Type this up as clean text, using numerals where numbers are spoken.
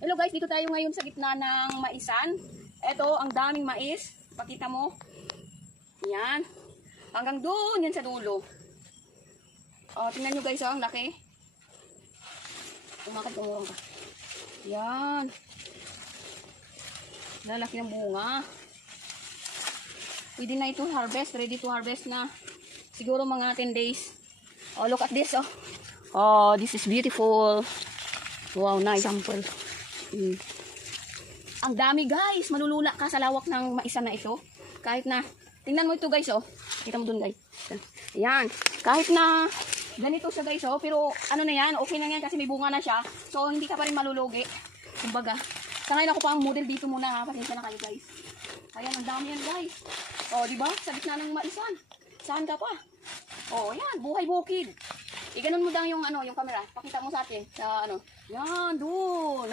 Hello guys, dito tayo ngayon sa gitna ng maisan. Ito, ang daming mais. Pakita mo. Yan. Hanggang doon, yan sa dulo. Tingnan nyo guys, ang laki. Umakad, tumurong ka. Yan. Lalaki ng bunga. Pwede na ito harvest. Ready to harvest na. Siguro mga 10 days. Look at this, this is beautiful. Wow, nice. Sample. Ang dami guys, malulula ka sa lawak ng maisan na ito. Kahit na, tingnan mo ito guys, kita mo dun guys. Yan, kahit na ganito siya guys, pero ano na yan, okay na yan kasi may bunga na siya. So hindi ka pa rin malulugi. Kumbaga, sa ngayon ako pa ang model dito muna, pasensya na kayo guys. Ayan, ang dami yan guys. Diba? Sa gitna ng maisan. Saan ka pa? Yan, buhay bukid. Iganon mo lang yung yung camera. Pakita mo sa atin sa yan, doon.